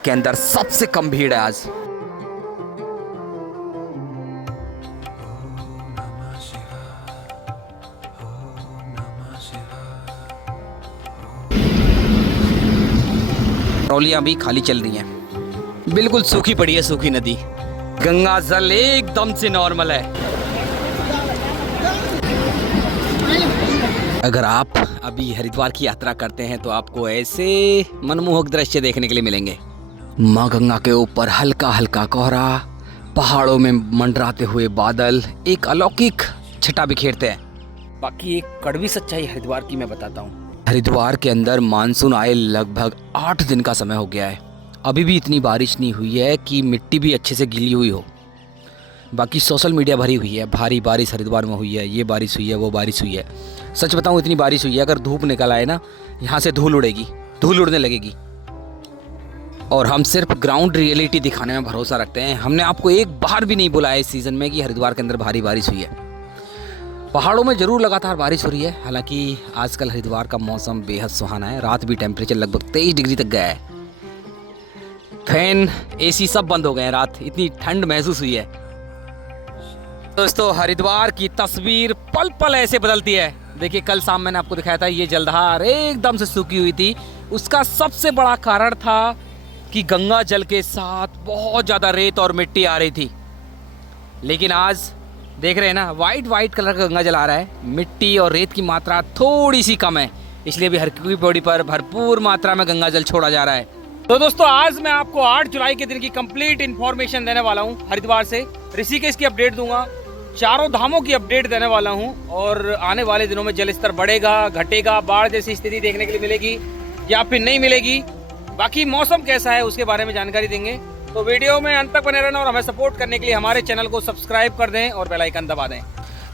के अंदर सबसे कम भीड़ है आज। ट्रॉलियां भी खाली चल रही हैं, बिल्कुल सूखी पड़ी है सूखी नदी। गंगा जल एकदम से नॉर्मल है। अगर आप अभी हरिद्वार की यात्रा करते हैं तो आपको ऐसे मनमोहक दृश्य देखने के लिए मिलेंगे। माँ गंगा के ऊपर हल्का हल्का कोहरा, पहाड़ों में मंडराते हुए बादल एक अलौकिक छटा बिखेरते हैं। बाकी एक कड़वी सच्चाई हरिद्वार की मैं बताता हूँ। हरिद्वार के अंदर मानसून आए लगभग 8 दिन का समय हो गया है, अभी भी इतनी बारिश नहीं हुई है कि मिट्टी भी अच्छे से गीली हुई हो। बाकी सोशल मीडिया भरी हुई है, भारी बारिश हरिद्वार में हुई है, ये बारिश हुई है, वो बारिश हुई है। सच बताऊं, इतनी बारिश हुई है, अगर धूप निकल आए ना, यहाँ से धूल उड़ेगी, धूल उड़ने लगेगी। और हम सिर्फ ग्राउंड रियलिटी दिखाने में भरोसा रखते हैं। हमने आपको एक बार भी नहीं बोला है इस सीज़न में कि हरिद्वार के अंदर भारी बारिश हुई है। पहाड़ों में ज़रूर लगातार बारिश हो रही है। हालांकि आजकल हरिद्वार का मौसम बेहद सुहाना है। रात भी टेम्परेचर लगभग 23 डिग्री तक गया है। फैन, एसी सब बंद हो गए हैं, रात इतनी ठंड महसूस हुई है। दोस्तों, हरिद्वार की तस्वीर पल पल ऐसे बदलती है। देखिए, कल शाम मैंने आपको दिखाया था ये जलधार एकदम से सूखी हुई थी। उसका सबसे बड़ा कारण था कि गंगा जल के साथ बहुत ज़्यादा रेत और मिट्टी आ रही थी। लेकिन आज देख रहे हैं ना, वाइट कलर का गंगा जल आ रहा है। मिट्टी और रेत की मात्रा थोड़ी सी कम है, इसलिए भी हर की पौड़ी पर भरपूर मात्रा में गंगा जल छोड़ा जा रहा है। तो दोस्तों, आज मैं आपको 8 जुलाई के दिन की कंप्लीट इन्फॉर्मेशन देने वाला हूँ। हरिद्वार से ऋषिकेश की अपडेट दूंगा, चारों धामों की अपडेट देने वाला हूँ। और आने वाले दिनों में जल स्तर बढ़ेगा, घटेगा, बाढ़ जैसी स्थिति देखने के लिए मिलेगी या फिर नहीं मिलेगी, बाकी मौसम कैसा है उसके बारे में जानकारी देंगे। तो वीडियो में अंत तक बने रहना और हमें सपोर्ट करने के लिए हमारे चैनल को सब्सक्राइब कर दें और बेल आइकन दबा दें।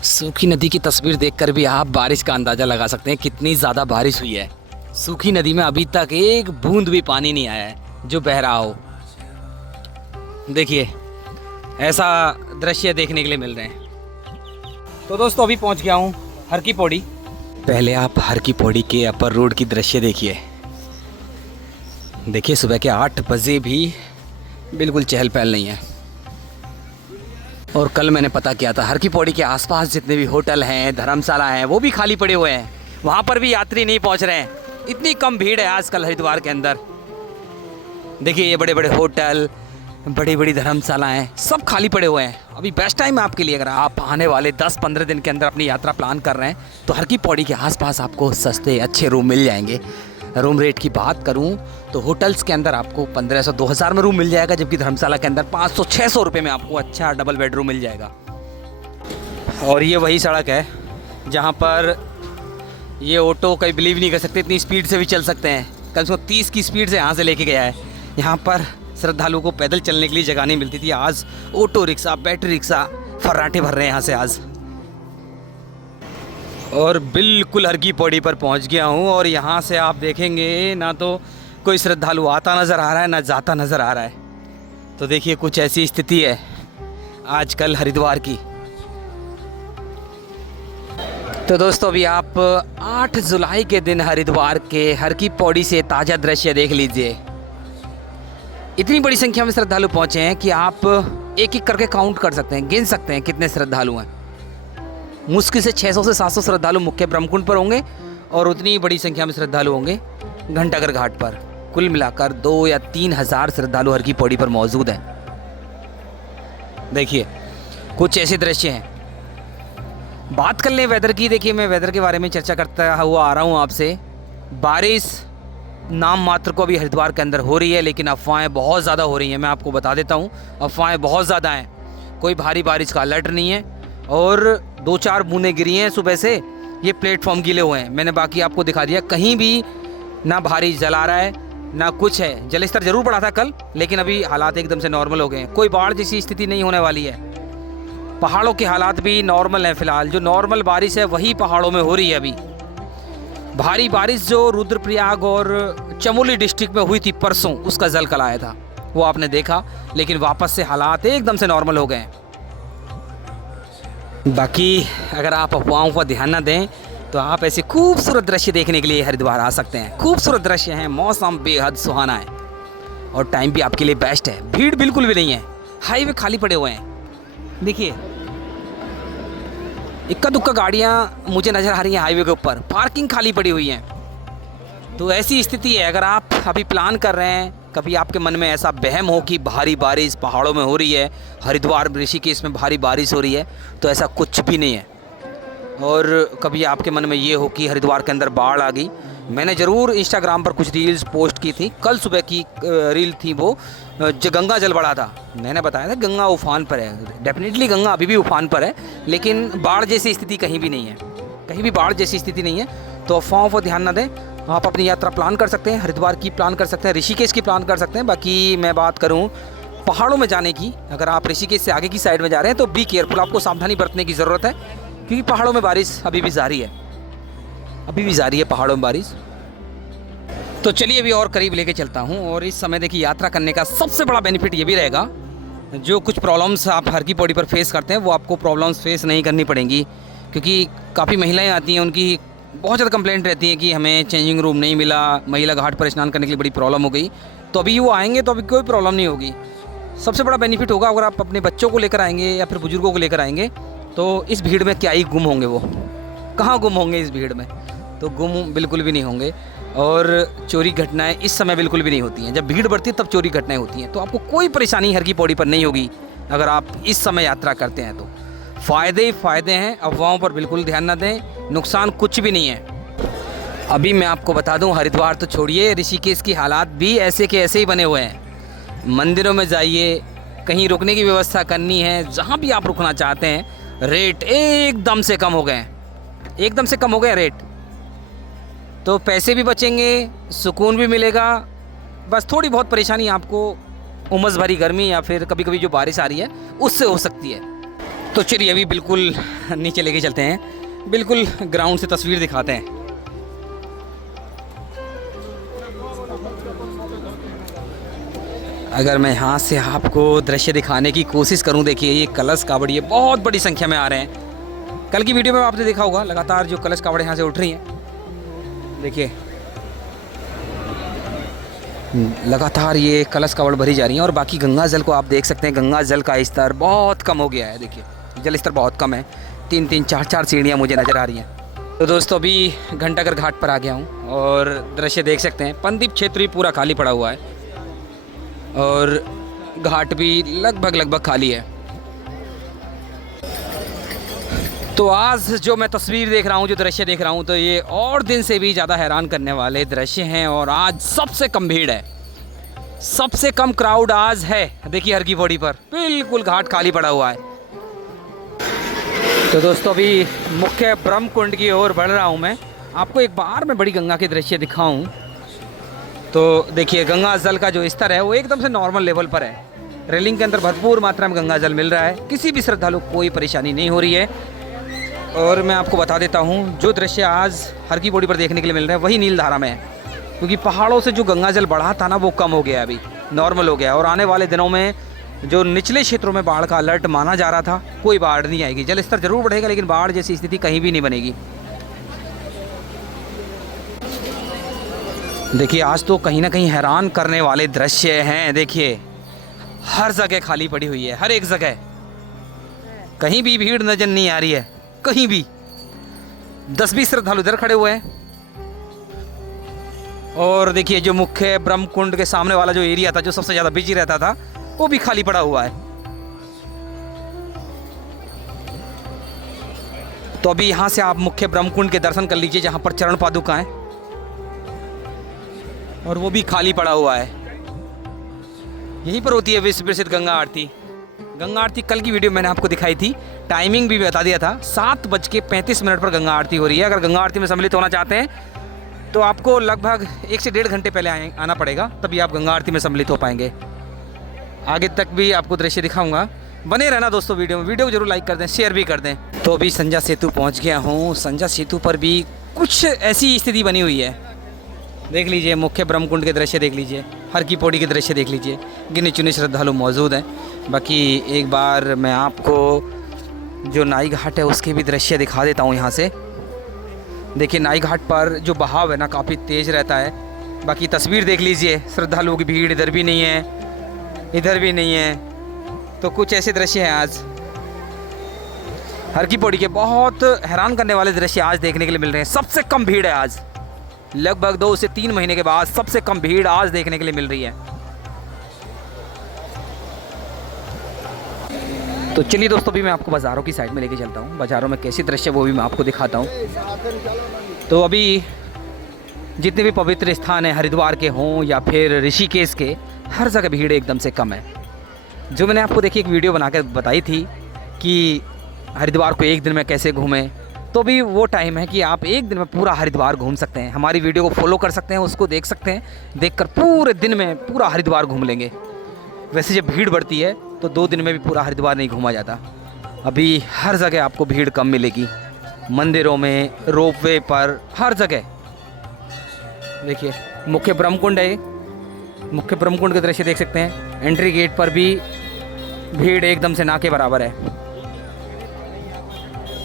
सूखी नदी की तस्वीर देखकर भी आप बारिश का अंदाजा लगा सकते हैं कितनी ज़्यादा बारिश हुई है। सूखी नदी में अभी तक एक बूंद भी पानी नहीं आया है जो बह रहा हो। देखिए, ऐसा दृश्य देखने के लिए मिल रहे हैं। तो दोस्तों, अभी पहुंच गया हूं हर की पौड़ी। पहले आप हर की पौड़ी के अपर रोड की दृश्य देखिए। देखिए, सुबह के 8 बजे भी बिल्कुल चहल पहल नहीं है। और कल मैंने पता किया था, हर की पौड़ी के आसपास जितने भी होटल हैं, धर्मशाला हैं, वो भी खाली पड़े हुए हैं। वहाँ पर भी यात्री नहीं पहुँच रहे हैं। इतनी कम भीड़ है आजकल हरिद्वार के अंदर। देखिए, ये बड़े बड़े होटल, बड़ी बड़ी धर्मशालाएँ सब खाली पड़े हुए हैं। अभी बेस्ट टाइम है आपके लिए। अगर आप आने वाले 10-15 दिन के अंदर अपनी यात्रा प्लान कर रहे हैं तो हर की पौड़ी के आसपास आपको सस्ते अच्छे रूम मिल जाएंगे। रूम रेट की बात करूं तो होटल्स के अंदर आपको 1500-2000 में रूम मिल जाएगा, जबकि धर्मशाला के अंदर 500-600 रुपये में आपको अच्छा डबल बेडरूम मिल जाएगा। और ये वही सड़क है जहां पर ये ऑटो कहीं बिलीव नहीं कर सकते, इतनी स्पीड से भी चल सकते हैं। कम से कम 30 की स्पीड से यहाँ से लेके गया है। यहाँ पर श्रद्धालुओं को पैदल चलने के लिए जगह नहीं मिलती थी। आज ऑटो रिक्शा, बैटरी रिक्शा फर्राटे भर रहे हैं यहाँ से आज। और बिल्कुल हर की पौड़ी पर पहुँच गया हूँ। और यहाँ से आप देखेंगे ना तो कोई श्रद्धालु आता नज़र आ रहा है ना जाता नज़र आ रहा है। तो देखिए, कुछ ऐसी स्थिति है आजकल हरिद्वार की। तो दोस्तों, अभी आप 8 जुलाई के दिन हरिद्वार के हर की पौड़ी से ताज़ा दृश्य देख लीजिए। इतनी बड़ी संख्या में श्रद्धालु पहुँचे हैं कि आप एक एक करके काउंट कर सकते हैं, गिन सकते हैं कितने श्रद्धालु हैं। मुश्किल से 600 से 700 श्रद्धालु मुख्य ब्रह्मकुंड पर होंगे और उतनी बड़ी संख्या में श्रद्धालु होंगे घंटाघर घाट पर। कुल मिलाकर 2 या 3 हज़ार श्रद्धालु हर की पौड़ी पर मौजूद हैं। देखिए, कुछ ऐसे दृश्य हैं। बात कर लें वेदर की। देखिए, मैं वेदर के बारे में चर्चा करता हुआ आ रहा हूँ आपसे। बारिश नाम मात्र को अभी हरिद्वार के अंदर हो रही है, लेकिन अफवाहें बहुत ज़्यादा हो रही हैं। मैं आपको बता देता हूँ, अफवाहें बहुत ज़्यादा हैं। कोई भारी बारिश का अलर्ट नहीं है और 2-4 बूंदें गिरी हैं सुबह से, ये प्लेटफॉर्म गीले हुए हैं। मैंने बाकी आपको दिखा दिया, कहीं भी ना भारी जल आ रहा है ना कुछ है। जल स्तर जरूर बढ़ा था कल, लेकिन अभी हालात एकदम से नॉर्मल हो गए हैं। कोई बाढ़ जैसी स्थिति नहीं होने वाली है। पहाड़ों के हालात भी नॉर्मल हैं फिलहाल। जो नॉर्मल बारिश है वही पहाड़ों में हो रही है अभी। भारी बारिश जो रुद्रप्रयाग और चमोली डिस्ट्रिक्ट में हुई थी परसों, उसका जल कल आया था, वो आपने देखा। लेकिन वापस से हालात एकदम से नॉर्मल हो गए हैं। बाकी अगर आप अफवाहों पर ध्यान न दें तो आप ऐसे खूबसूरत दृश्य देखने के लिए हरिद्वार आ सकते हैं। खूबसूरत दृश्य हैं, मौसम बेहद सुहाना है और टाइम भी आपके लिए बेस्ट है। भीड़ बिल्कुल भी नहीं है, हाईवे खाली पड़े हुए हैं। देखिए इक्का दुक्का गाड़ियाँ मुझे नज़र आ रही हैं हाईवे के ऊपर, पार्किंग खाली पड़ी हुई है। तो ऐसी स्थिति है, अगर आप अभी प्लान कर रहे हैं, कभी आपके मन में ऐसा वहम हो कि भारी बारिश पहाड़ों में हो रही है, हरिद्वार ऋषिकेश में भारी बारिश हो रही है, तो ऐसा कुछ भी नहीं है। और कभी आपके मन में ये हो कि हरिद्वार के अंदर बाढ़ आ गई, मैंने ज़रूर इंस्टाग्राम पर कुछ रील्स पोस्ट की थी। कल सुबह की रील थी वो, जो गंगा जल बढ़ा था, मैंने बताया था गंगा उफान पर है। डेफिनेटली गंगा अभी भी उफान पर है, लेकिन बाढ़ जैसी स्थिति कहीं भी नहीं है, कहीं भी बाढ़ जैसी स्थिति नहीं है। तो अफवाहों पर ध्यान न दें। आप अपनी यात्रा प्लान कर सकते हैं, हरिद्वार की प्लान कर सकते हैं, ऋषिकेश की प्लान कर सकते हैं। बाकी मैं बात करूं पहाड़ों में जाने की, अगर आप ऋषिकेश से आगे की साइड में जा रहे हैं तो बी केयरफुल, आपको सावधानी बरतने की ज़रूरत है, क्योंकि पहाड़ों में बारिश अभी भी जारी है, अभी भी जारी है पहाड़ों में बारिश। तो चलिए अभी और करीब लेके चलता हूँ। और इस समय देखिए यात्रा करने का सबसे बड़ा बेनिफिट ये भी रहेगा, जो कुछ प्रॉब्लम्स आप हर की बॉडी पर फेस करते हैं वो आपको प्रॉब्लम्स फेस नहीं करनी पड़ेंगी, क्योंकि काफ़ी महिलाएं आती हैं, उनकी बहुत ज़्यादा कंप्लेंट रहती है कि हमें चेंजिंग रूम नहीं मिला, महिला घाट पर स्नान करने के लिए बड़ी प्रॉब्लम हो गई। तो अभी वो आएंगे तो अभी कोई प्रॉब्लम नहीं होगी। सबसे बड़ा बेनिफिट होगा अगर आप अपने बच्चों को लेकर आएंगे या फिर बुजुर्गों को लेकर आएंगे, तो इस भीड़ में क्या ही गुम होंगे, वो कहाँ गुम होंगे इस भीड़ में, तो गुम बिल्कुल भी नहीं होंगे। और चोरी घटनाएं इस समय बिल्कुल भी नहीं होती हैं, जब भीड़ बढ़ती है तब चोरी घटनाएं होती हैं। तो आपको कोई परेशानी हर की पौड़ी पर नहीं होगी अगर आप इस समय यात्रा करते हैं। तो फ़ायदे ही फ़ायदे हैं, अफवाहों पर बिल्कुल ध्यान न दें, नुकसान कुछ भी नहीं है। अभी मैं आपको बता दूं, हरिद्वार तो छोड़िए, ऋषिकेश की हालात भी ऐसे के ऐसे ही बने हुए हैं। मंदिरों में जाइए, कहीं रुकने की व्यवस्था करनी है, जहाँ भी आप रुकना चाहते हैं, रेट एकदम से कम हो गए हैं, एकदम से कम हो गए रेट। तो पैसे भी बचेंगे, सुकून भी मिलेगा। बस थोड़ी बहुत परेशानी आपको उमस भरी गर्मी या फिर कभी कभी जो बारिश आ रही है उससे हो सकती है। तो चलिए अभी बिल्कुल नीचे लेके चलते हैं, बिल्कुल ग्राउंड से तस्वीर दिखाते हैं। अगर मैं यहाँ से आपको दृश्य दिखाने की कोशिश करूँ, देखिए ये कलश कावड़ ये बहुत बड़ी संख्या में आ रहे हैं। कल की वीडियो में आपने देखा होगा, लगातार जो कलश कावड़ यहाँ से उठ रही हैं, देखिए लगातार ये कलश कावड़ भरी जा रही हैं। और बाकी गंगा जल को आप देख सकते हैं, गंगा जल का स्तर बहुत कम हो गया है। देखिए जल स्तर बहुत कम है, 3-3, 4-4 सीढ़ियाँ मुझे नज़र आ रही हैं। तो दोस्तों अभी घंटाघर घाट पर आ गया हूँ और दृश्य देख सकते हैं, पंदीप क्षेत्र भी पूरा खाली पड़ा हुआ है और घाट भी लगभग खाली है। तो आज जो मैं तस्वीर देख रहा हूँ, जो दृश्य देख रहा हूँ, तो ये और दिन से भी ज़्यादा हैरान करने वाले दृश्य हैं। और आज सबसे कम भीड़ है, सबसे कम क्राउड आज है। देखिए हर की बॉडी पर बिल्कुल घाट खाली पड़ा हुआ है। तो दोस्तों अभी मुख्य ब्रह्म कुंड की ओर बढ़ रहा हूँ मैं। आपको एक बार मैं बड़ी गंगा के दृश्य दिखाऊं तो देखिए गंगा जल का जो स्तर है वो एकदम से नॉर्मल लेवल पर है। रेलिंग के अंदर भरपूर मात्रा में गंगा जल मिल रहा है, किसी भी श्रद्धालु को कोई परेशानी नहीं हो रही है। और मैं आपको बता देता हूँ, जो दृश्य आज हर की बॉडी पर देखने के लिए मिल रहे हैं वही नीलधारा में है, क्योंकि पहाड़ों से जो गंगा जल बढ़ा था ना वो कम हो गया, अभी नॉर्मल हो गया। और आने वाले दिनों में जो निचले क्षेत्रों में बाढ़ का अलर्ट माना जा रहा था, कोई बाढ़ नहीं आएगी। जल स्तर जरूर बढ़ेगा लेकिन बाढ़ जैसी स्थिति कहीं भी नहीं बनेगी। देखिए आज तो कहीं ना कहीं हैरान करने वाले दृश्य हैं। देखिए हर जगह खाली पड़ी हुई है, हर एक जगह, कहीं भी भीड़ नजर नहीं आ रही है, कहीं भी। 10-20 श्रद्धालु इधर खड़े हुए हैं। और देखिए जो मुख्य ब्रह्म कुंड के सामने वाला जो एरिया था, जो सबसे ज़्यादा बिजी रहता था, वो भी खाली पड़ा हुआ है। तो अभी यहाँ से आप मुख्य ब्रह्म कुंड के दर्शन कर लीजिए, जहाँ पर चरण पादुका है, और वो भी खाली पड़ा हुआ है। यहीं पर होती है विश्व प्रसिद्ध गंगा आरती। गंगा आरती कल की वीडियो मैंने आपको दिखाई थी, टाइमिंग भी बता दिया था। 7:35 पर गंगा आरती हो रही है। अगर गंगा आरती में सम्मिलित होना चाहते हैं तो आपको लगभग 1 से 1.5 घंटे पहले आना पड़ेगा, तभी आप गंगा आरती में सम्मिलित हो पाएंगे। आगे तक भी आपको दृश्य दिखाऊंगा, बने रहना दोस्तों वीडियो में। वीडियो को जरूर लाइक कर दें, शेयर भी कर दें। तो अभी संजा सेतु पहुंच गया हूं। संजा सेतु पर भी कुछ ऐसी स्थिति बनी हुई है। देख लीजिए मुख्य ब्रह्म कुंड के दृश्य देख लीजिए, हर की पौड़ी के दृश्य देख लीजिए, गिने चुने श्रद्धालु मौजूद हैं। बाकी एक बार मैं आपको जो नाई घाट है उसके भी दृश्य दिखा देता हूँ यहाँ से। देखिए नाई घाट पर जो बहाव है ना काफ़ी तेज़ रहता है, बाकी तस्वीर देख लीजिए, श्रद्धालुओं की भीड़ इधर भी नहीं है, इधर भी नहीं है। तो कुछ ऐसे दृश्य हैं आज हर की पौड़ी के। बहुत हैरान करने वाले दृश्य आज देखने के लिए मिल रहे हैं। सबसे कम भीड़ है आज, लगभग 2 से 3 महीने के बाद सबसे कम भीड़ आज देखने के लिए मिल रही है। तो चलिए दोस्तों, अभी मैं आपको बाज़ारों की साइड में लेके चलता हूँ। बाज़ारों में कैसे दृश्य वो भी मैं आपको दिखाता हूँ। तो अभी जितने भी पवित्र स्थान हैं, हरिद्वार के हों या फिर ऋषिकेश के, हर जगह भीड़ एकदम से कम है। जो मैंने आपको देखिए एक वीडियो बना कर बताई थी कि हरिद्वार को एक दिन में कैसे घूमें, तो भी वो टाइम है कि आप एक दिन में पूरा हरिद्वार घूम सकते हैं। हमारी वीडियो को फॉलो कर सकते हैं, उसको देख सकते हैं, देखकर पूरे दिन में पूरा हरिद्वार घूम लेंगे। वैसे जब भीड़ बढ़ती है तो 2 दिन में भी पूरा हरिद्वार नहीं घूमा जाता। अभी हर जगह आपको भीड़ कम मिलेगी, मंदिरों में, रोपवे पर, हर जगह। देखिए मुख्य ब्रह्मकुंड है, मुख्य ब्रह्मकुंड के दृश्य देख सकते हैं। एंट्री गेट पर भी भीड़ एकदम से ना के बराबर है।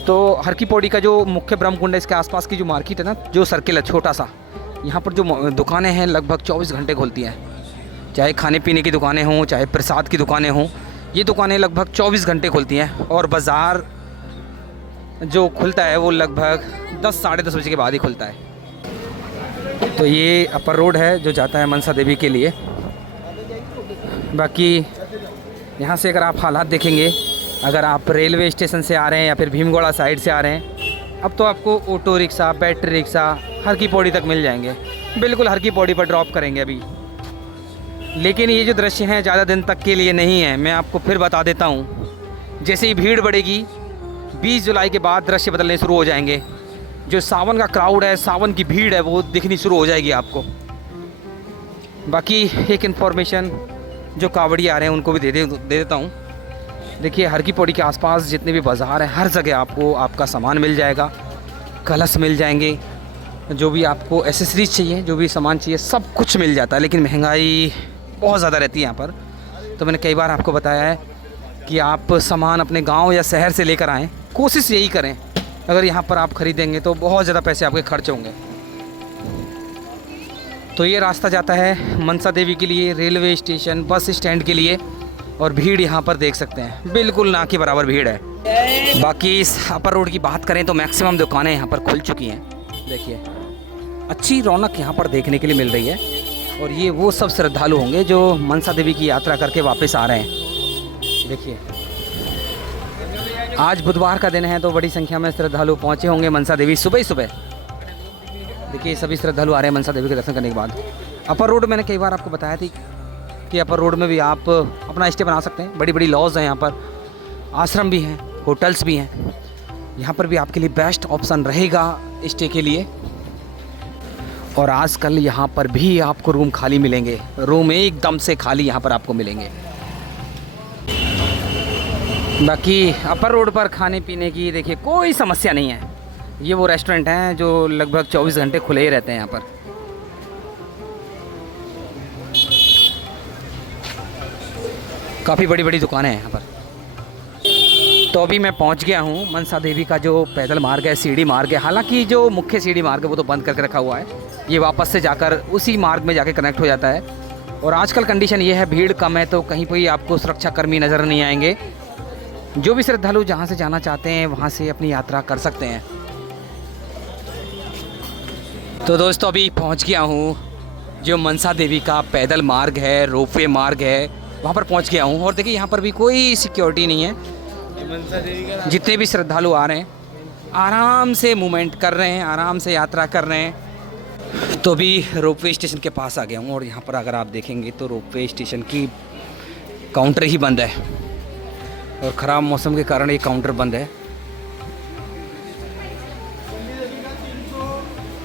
तो हर की पौड़ी का जो मुख्य ब्रह्मकुंड है, इसके आसपास की जो मार्केट है ना, जो सर्किल है छोटा सा, यहाँ पर जो दुकानें हैं लगभग 24 घंटे खुलती हैं। चाहे खाने पीने की दुकानें हों, चाहे प्रसाद की दुकानें हों, ये दुकानें लगभग 24 घंटे खुलती हैं। और बाज़ार जो खुलता है वो लगभग 10 साढ़े 10 बजे के बाद ही खुलता है। तो ये अपर रोड है जो जाता है मनसा देवी के लिए। बाकी यहाँ से अगर आप हालात देखेंगे, अगर आप रेलवे स्टेशन से आ रहे हैं या फिर भीमगोड़ा साइड से आ रहे हैं, अब तो आपको ऑटो रिक्शा, बैटरी रिक्शा हर की पौड़ी तक मिल जाएंगे। बिल्कुल हर की पौड़ी पर ड्रॉप करेंगे अभी। लेकिन ये जो दृश्य हैं ज़्यादा दिन तक के लिए नहीं है, मैं आपको फिर बता देता हूँ। जैसे ही भीड़ बढ़ेगी 20 जुलाई के बाद दृश्य बदलने शुरू हो जाएंगे। जो सावन का क्राउड है, सावन की भीड़ है, वो दिखनी शुरू हो जाएगी आपको। बाकी एक इन्फॉर्मेशन जो कावड़ी आ रहे हैं उनको भी दे देता हूँ। देखिए हर की पौड़ी के आसपास जितने भी बाज़ार हैं, हर जगह आपको आपका सामान मिल जाएगा। कलश मिल जाएंगे, जो भी आपको एसेसरीज चाहिए, जो भी सामान चाहिए, सब कुछ मिल जाता है। लेकिन महंगाई बहुत ज़्यादा रहती है यहाँ पर। तो मैंने कई बार आपको बताया है कि आप सामान अपने गांव या शहर से लेकर आएँ, कोशिश यही करें। अगर यहाँ पर आप ख़रीदेंगे तो बहुत ज़्यादा पैसे आपके खर्च होंगे। तो ये रास्ता जाता है मनसा देवी के लिए, रेलवे स्टेशन, बस स्टैंड के लिए। और भीड़ यहाँ पर देख सकते हैं, बिल्कुल ना के बराबर भीड़ है। बाकी इस अपर रोड की बात करें तो मैक्सिमम दुकानें यहाँ पर खुल चुकी हैं। देखिए अच्छी रौनक यहाँ पर देखने के लिए मिल रही है। और ये वो सब श्रद्धालु होंगे जो मनसा देवी की यात्रा करके वापस आ रहे हैं। देखिए आज बुधवार का दिन है तो बड़ी संख्या में श्रद्धालु पहुँचे होंगे मनसा देवी सुबह ही सुबह। देखिए सभी श्रद्धालु आ रहे हैं मनसा देवी के दर्शन करने के बाद। अपर रोड मैंने कई बार आपको बताया थी कि अपर रोड में भी आप अपना स्टे बना सकते हैं। बड़ी बड़ी लॉज हैं यहाँ पर, आश्रम भी हैं, होटल्स भी हैं। यहाँ पर भी आपके लिए बेस्ट ऑप्शन रहेगा स्टे के लिए। और आजकल यहाँ पर भी आपको रूम खाली मिलेंगे, रूम एकदम से खाली यहाँ पर आपको मिलेंगे। बाकी अपर रोड पर खाने पीने की देखिए कोई समस्या नहीं है। ये वो रेस्टोरेंट हैं जो लगभग 24 घंटे खुले ही रहते हैं यहाँ पर। काफ़ी बड़ी बड़ी दुकानें हैं यहाँ पर। तो अभी मैं पहुँच गया हूँ मनसा देवी का जो पैदल मार्ग है, सीढ़ी मार्ग है। हालांकि जो मुख्य सीढ़ी मार्ग है वो तो बंद करके रखा हुआ है, ये वापस से जाकर उसी मार्ग में जाके कनेक्ट हो जाता है। और आजकल कंडीशन ये है, भीड़ कम है तो कहीं पर आपको सुरक्षाकर्मी नज़र नहीं आएंगे। जो भी श्रद्धालु जहाँ से जाना चाहते हैं वहाँ से अपनी यात्रा कर सकते हैं। तो दोस्तों अभी पहुँच गया हूँ जो मनसा देवी का पैदल मार्ग है, रोपवे मार्ग है, वहाँ पर पहुँच गया हूँ। और देखिए यहाँ पर भी कोई सिक्योरिटी नहीं है। मनसा देवी का जितने भी श्रद्धालु आ रहे हैं आराम से मूवमेंट कर रहे हैं, आराम से यात्रा कर रहे हैं। तो अभी रोपवे स्टेशन के पास आ गया हूँ और यहाँ पर अगर आप देखेंगे तो रोपवे स्टेशन की काउंटर ही बंद है और ख़राब मौसम के कारण ये काउंटर बंद है।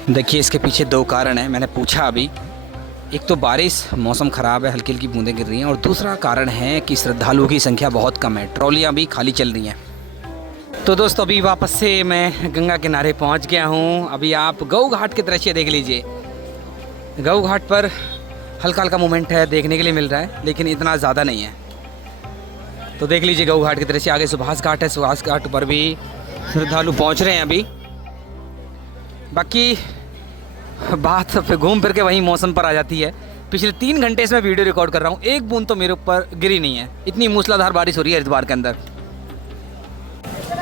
देखिए इसके पीछे 2 कारण हैं, मैंने पूछा अभी। एक तो बारिश, मौसम ख़राब है, हल्की हल्की बूंदें गिर रही हैं। और दूसरा कारण है कि श्रद्धालुओं की संख्या बहुत कम है, ट्रॉलियाँ भी खाली चल रही हैं। तो दोस्तों अभी वापस से मैं गंगा किनारे पहुंच गया हूं। अभी आप गऊ घाट के दृश्य देख लीजिए। गऊ घाट पर हल्का हल्का मूवमेंट है, देखने के लिए मिल रहा है, लेकिन इतना ज़्यादा नहीं है। तो देख लीजिए गऊ घाट के दृश्य। आगे सुभाष घाट है, सुभाष घाट पर भी श्रद्धालु पहुँच रहे हैं अभी। बाकी बात फिर घूम फिर के वहीं मौसम पर आ जाती है। पिछले 3 घंटे से मैं वीडियो रिकॉर्ड कर रहा हूँ, एक बूंद तो मेरे ऊपर गिरी नहीं है, इतनी मूसलाधार बारिश हो रही है हरिद्वार के अंदर।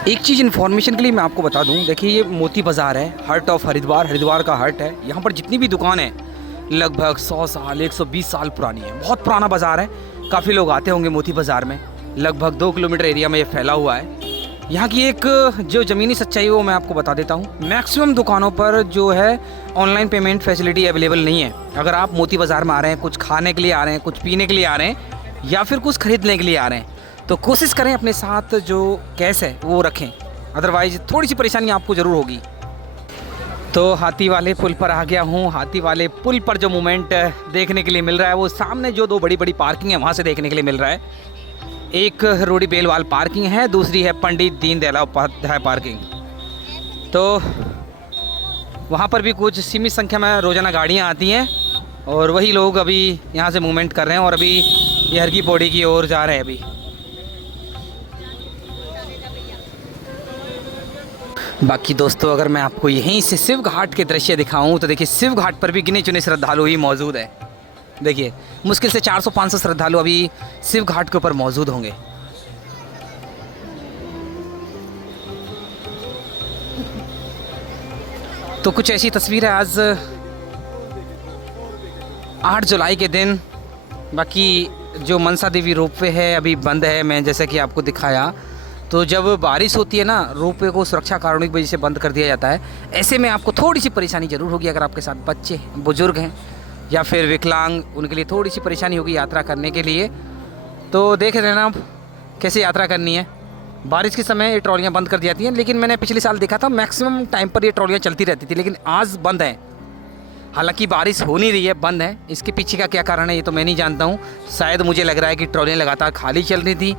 एक चीज़ इन्फॉर्मेशन के लिए मैं आपको बता दूं, देखिए ये मोती बाज़ार है, हार्ट ऑफ हरिद्वार, हरिद्वार का हार्ट है। यहाँ पर जितनी भी दुकान है लगभग 100 साल 120 साल पुरानी है, बहुत पुराना बाज़ार है। काफ़ी लोग आते होंगे मोती बाज़ार में, लगभग 2 किलोमीटर एरिया में ये फैला हुआ है। यहाँ की एक जो ज़मीनी सच्चाई है वो मैं आपको बता देता हूँ। मैक्सिमम दुकानों पर जो है ऑनलाइन पेमेंट फैसिलिटी अवेलेबल नहीं है। अगर आप मोती बाज़ार में आ रहे हैं, कुछ खाने के लिए आ रहे हैं, कुछ पीने के लिए आ रहे हैं या फिर कुछ खरीदने के लिए आ रहे हैं, तो कोशिश करें अपने साथ जो कैश है वो रखें, अदरवाइज़ थोड़ी सी परेशानी आपको ज़रूर होगी। तो हाथी वाले पुल पर आ गया हूँ। हाथी वाले पुल पर जो मोमेंट देखने के लिए मिल रहा है वो सामने जो 2 बड़ी बड़ी पार्किंग है वहाँ से देखने के लिए मिल रहा है। एक रोडी बेलवाल पार्किंग है, दूसरी है पंडित दीनदयाल उपाध्याय पार्किंग। तो वहाँ पर भी कुछ सीमित संख्या में रोज़ाना गाड़ियाँ आती हैं और वही लोग अभी यहाँ से मूवमेंट कर रहे हैं और अभी ये हर की पौड़ी की ओर जा रहे हैं। अभी बाकी दोस्तों अगर मैं आपको यहीं से शिव घाट के दृश्य दिखाऊं तो देखिए शिव घाट पर भी गिने चुने श्रद्धालु ही मौजूद है। देखिए मुश्किल से 400-500 श्रद्धालु अभी शिव घाट के ऊपर मौजूद होंगे। तो कुछ ऐसी तस्वीर है आज 8 जुलाई के दिन। बाकी जो मनसा देवी रोपवे है अभी बंद है, मैं जैसा कि आपको दिखाया। तो जब बारिश होती है ना, रोपवे को सुरक्षा कारणों की वजह से बंद कर दिया जाता है। ऐसे में आपको थोड़ी सी परेशानी ज़रूर होगी। अगर आपके साथ बच्चे बुजुर्ग हैं या फिर विकलांग, उनके लिए थोड़ी सी परेशानी होगी यात्रा करने के लिए। तो देख रहे हैं आप कैसे यात्रा करनी है। बारिश के समय ये ट्रॉलियाँ बंद कर दी जाती हैं, लेकिन मैंने पिछले साल देखा था मैक्सिमम टाइम पर ये ट्रॉलियाँ चलती रहती थी, लेकिन आज बंद है। हालांकि बारिश हो नहीं रही है, बंद है। इसके पीछे का क्या कारण है ये तो मैं नहीं जानता हूँ। शायद मुझे लग रहा है कि ट्रॉलियाँ लगातार खाली चल रही थी,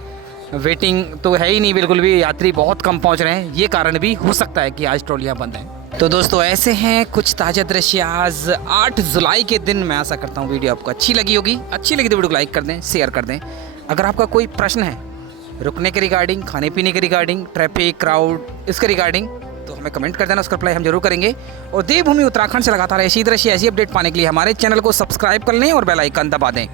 वेटिंग तो है ही नहीं बिल्कुल भी, यात्री बहुत कम पहुँच रहे हैं। ये कारण भी हो सकता है कि आज ट्रॉलियाँ बंद हैं। तो दोस्तों ऐसे हैं कुछ ताज़ा दृश्य आज 8 जुलाई के दिन। मैं आशा करता हूँ वीडियो आपको अच्छी लगी होगी। अच्छी लगी तो वीडियो को लाइक कर दें, शेयर कर दें। अगर आपका कोई प्रश्न है रुकने के रिगार्डिंग, खाने पीने के रिगार्डिंग, ट्रैफिक, क्राउड, इसके रिगार्डिंग, तो हमें कमेंट कर देना, उसका रिप्लाई हम जरूर करेंगे। और देवभूमि उत्तराखंड से लगातार ऐसी दृश्य ऐसी अपडेट पाने के लिए हमारे चैनल को सब्सक्राइब कर लें और बेल आइकन दबा दें।